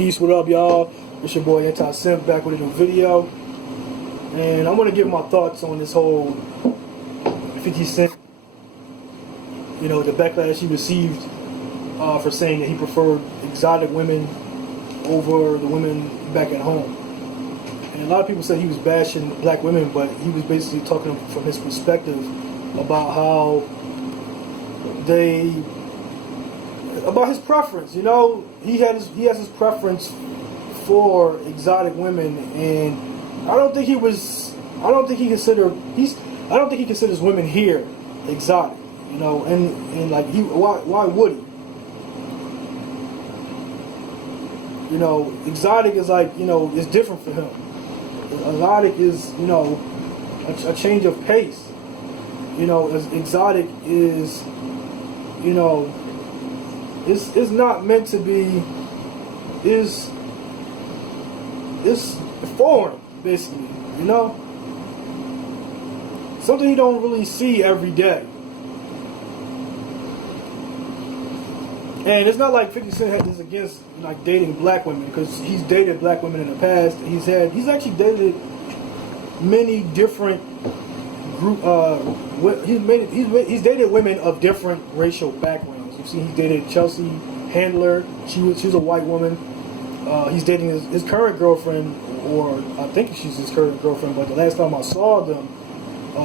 Peace, what up, y'all? It's your boy Anti-Simp back with a new video. And I'm going to give my thoughts on this whole 50 Cent, the backlash he received for saying that he preferred exotic women over the women back at home. And a lot of people said he was bashing black women, but he was basically talking from his perspective about how about his preference. He has his preference for exotic women, and I don't think he considers women here exotic. And like why would he? Exotic is like, it's different for him. Exotic is, a change of pace. Exotic is, it's not meant to be, it's foreign, basically, something you don't really see every day. And it's not like 50 Cent had this against like dating black women, because he's dated black women in the past. He's actually dated many different he's dated women of different racial backgrounds. You see, he dated Chelsea Handler. She was a white woman. He's dating his current girlfriend, or I think she's his current girlfriend, but the last time I saw them,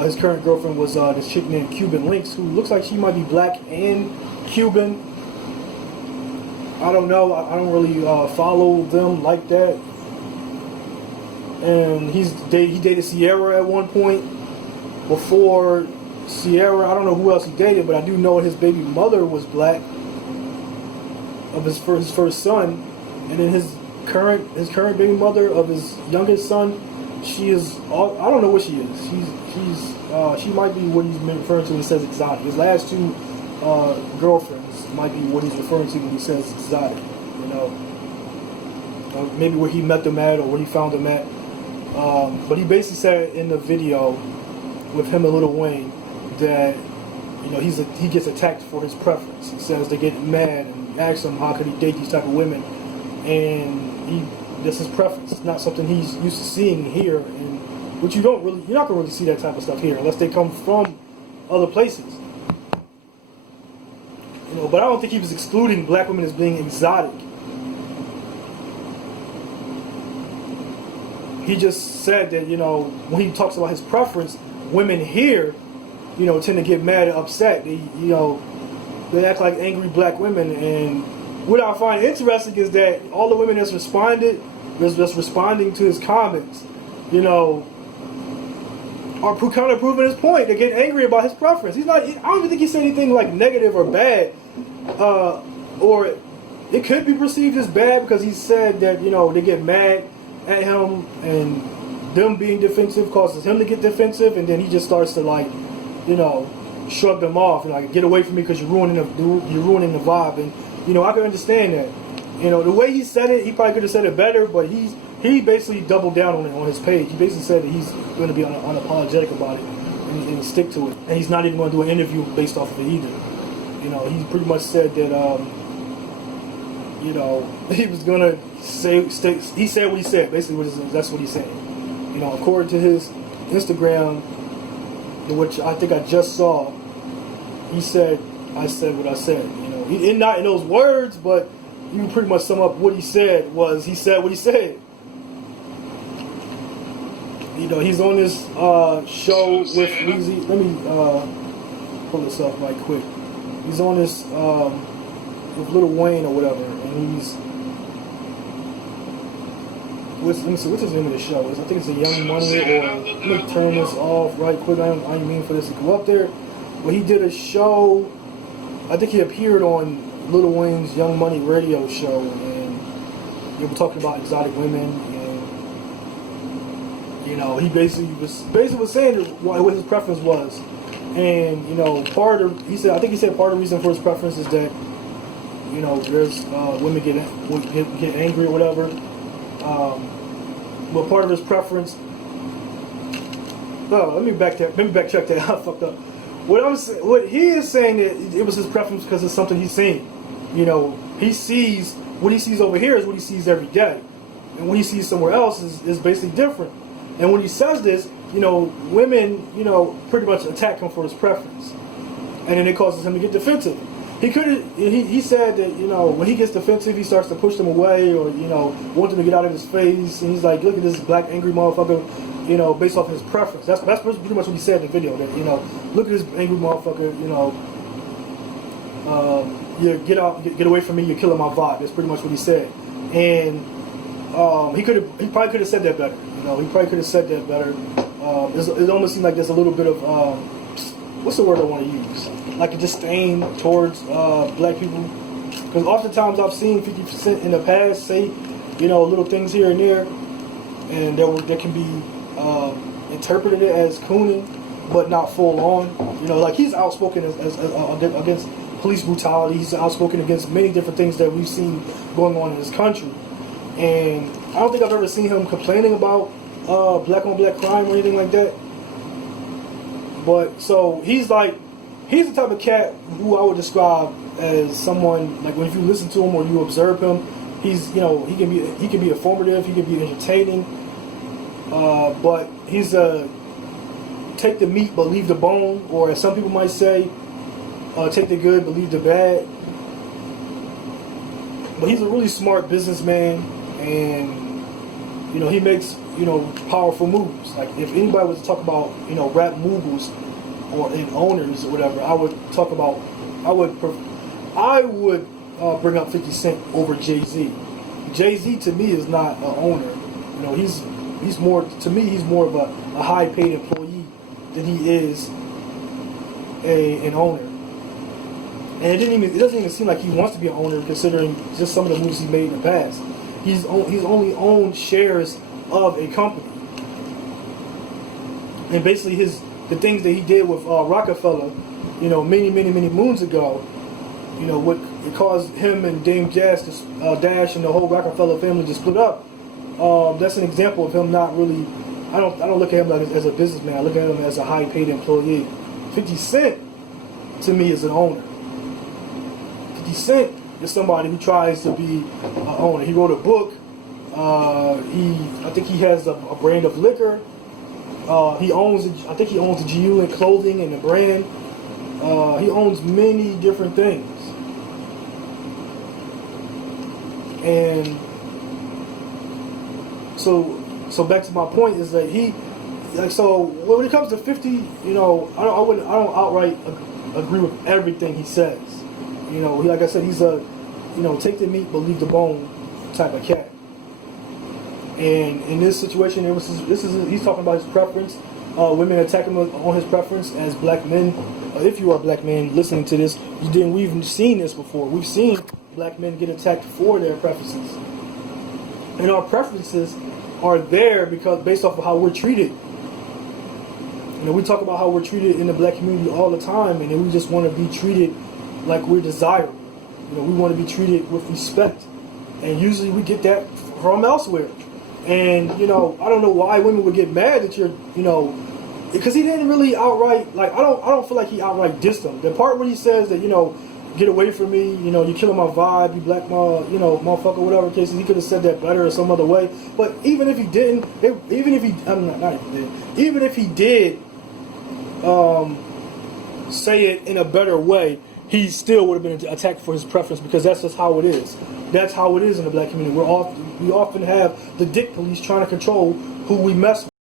his current girlfriend was this chick named Cuban Links, who looks like she might be black and Cuban. I don't know. I don't really follow them like that. And he dated Sierra at one point. Before Sierra, I don't know who else he dated, but I do know his baby mother was black, of his first son. And then his current baby mother of his youngest son, she is, I don't know what she is. She might be what he's referring to when he says exotic. His last two girlfriends might be what he's referring to when he says exotic. Maybe where he met them at or where he found them at. But he basically said in the video with him and Lil Wayne that he gets attacked for his preference. He says they get mad and ask him how could he date these type of women, and that's his preference. It's not something he's used to seeing here, and which you're not gonna really see that type of stuff here unless they come from other places. But I don't think he was excluding black women as being exotic. He just said that, when he talks about his preference, women here, tend to get mad and upset. They act like angry black women. And what I find interesting is that all the women that's responding to his comments, are kind of proving his point. They get angry about his preference. I don't even think he said anything like negative or bad. Or it could be perceived as bad because he said that, they get mad at him and them being defensive causes him to get defensive, and then he just starts to shrug them off and like, get away from me because you're ruining the vibe. And I can understand that. The way he said it, he probably could have said it better, but he basically doubled down on it on his page. He basically said that he's going to be unapologetic about it and stick to it, and he's not even going to do an interview based off of it either. He pretty much said that he was gonna he said what he said. Basically, that's what he's saying. According to his Instagram, which I think I just saw, he said, "I said what I said." Not in those words, but you can pretty much sum up what he said was he said what he said. He's on this show with Weezy. Let me pull this up right quick. He's on this with Lil Wayne or whatever, and let me see, what's his name of the show? I think it's a Young Money, or let me turn this off right quick. I didn't mean for this to go up there. But he did a show, I think he appeared on Lil Wayne's Young Money radio show, and they were talking about exotic women, and he basically was saying what his preference was. And part of he said part of the reason for his preference is that there's women get angry or whatever. But part of his preference. Let me backtrack that. I fucked up. What he is saying that it was his preference because it's something he's seen. he sees what he sees over here is what he sees every day, and what he sees somewhere else is basically different. And when he says this, you know, women, you know, pretty much attack him for his preference, and then it causes him to get defensive. He said that, you know, when he gets defensive, he starts to push them away, or, you know, want them to get out of his face, and he's like, look at this black angry motherfucker, you know, based off his preference. That's pretty much what he said in the video, that, you know, look at this angry motherfucker, you know, get away from me, you're killing my vibe. That's pretty much what he said. And he probably could have said that better. You know, he probably could have said that better. It almost seemed like there's a little bit of what's the word I want to use? Like a disdain towards black people. Because oftentimes I've seen 50% in the past say, you know, little things here and there, and that can be interpreted as cooning, but not full on. You know, like he's outspoken against police brutality. He's outspoken against many different things that we've seen going on in this country. And I don't think I've ever seen him complaining about black on black crime or anything like that. But so he's the type of cat who I would describe as someone, like, when if you listen to him or you observe him, he's, you know, he can be informative, he can be entertaining, but he's a take the meat but leave the bone, or as some people might say, take the good but leave the bad. But he's a really smart businessman, and, you know, he makes, you know, powerful moves. Like, if anybody was to talk about, you know, rap moguls or owners or whatever, I would bring up 50 Cent over Jay-Z. Jay-Z to me is not an owner. You know, he's more, to me, he's more of a high-paid employee than he is an owner. And it doesn't even seem like he wants to be an owner, considering just some of the moves he made in the past. He's only owned shares of a company, and basically the things that he did with Rockefeller, you know, many moons ago, you know, what it caused him and Dame Dash and the whole Rockefeller family to split up. That's an example of him not really. I don't look at him like as a businessman. I look at him as a high-paid employee. 50 Cent to me is an owner. 50 Cent is somebody who tries to be an owner. He wrote a book. I think he has a brand of liquor. I think he owns the GU and clothing and the brand. He owns many different things. And so back to my point is that so when it comes to 50, you know, I don't outright agree with everything he says. You know, like I said, he's a, you know, take the meat but leave the bone type of cat. And in this situation, he's talking about his preference. Women attack him on his preference as black men. If you are a black man listening to this, we've seen this before. We've seen black men get attacked for their preferences. And our preferences are there because based off of how we're treated. You know, we talk about how we're treated in the black community all the time, and then we just want to be treated like we're desirable. You know, we want to be treated with respect. And usually we get that from elsewhere. And, you know, I don't know why women would get mad that you're, you know, because he didn't really outright, like, I don't feel like he outright dissed them. The part where he says that, you know, get away from me, you know, you're killing my vibe, you black, you know, motherfucker, whatever case, he could have said that better or some other way. But even if he didn't, even if he did say it in a better way, he still would have been attacked for his preference, because that's just how it is. That's how it is in the black community. We often have the dick police trying to control who we mess with.